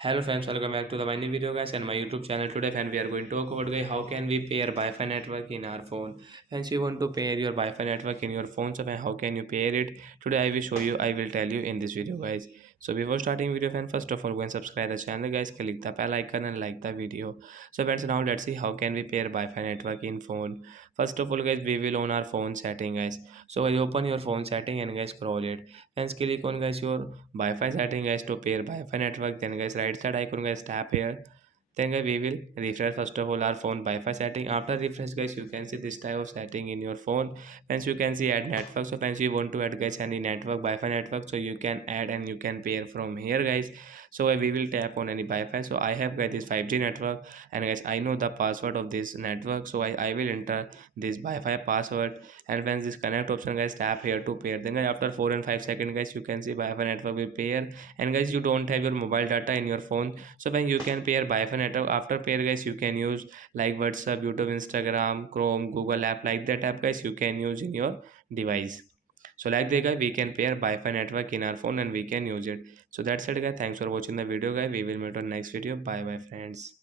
Hello friends, welcome back to the my new video guys and my YouTube channel. Today friend we are going to talk about guys how can we pair Wi-Fi network in our phone. Friends, you want to pair your Wi-Fi network in your phone, so friend, how can you pair it? Today I will show you, I will tell you in this video guys. So before starting video friend, first of all go and subscribe the channel guys, click the bell icon and like the video. So friends, now let's see how can we pair Wi-Fi network in phone. First of all guys, we will on our phone setting guys. So guys, open your phone setting and guys scroll it. Friends, click on guys your Wi-Fi setting guys to pair Wi-Fi network. Then guys right side icon guys tap here. Then guys we will refresh first of all our phone Wi-Fi setting. After refresh guys you can see this type of setting in your phone. Friends, you can see add network. So friends, you want to add guys any network Wi-Fi network, so you can add and you can pair from here guys. So we will tap on any Wi-Fi. So I have guys this 5G network, and guys I know the password of this network, so I will enter this Wi-Fi password. And when this connect option guys tap here to pair. Then guys after 4 and 5 seconds guys you can see Wi-Fi network will pair. And guys you don't have your mobile data in your phone, so when you can pair Wi-Fi network. After pair guys you can use like WhatsApp, YouTube, Instagram, Chrome, Google app, like that app guys you can use in your device. So like that guys we can pair Wi-Fi network in our phone and we can use it. So that's it guys, thanks for watching the video guys, we will meet on next video. Bye bye friends.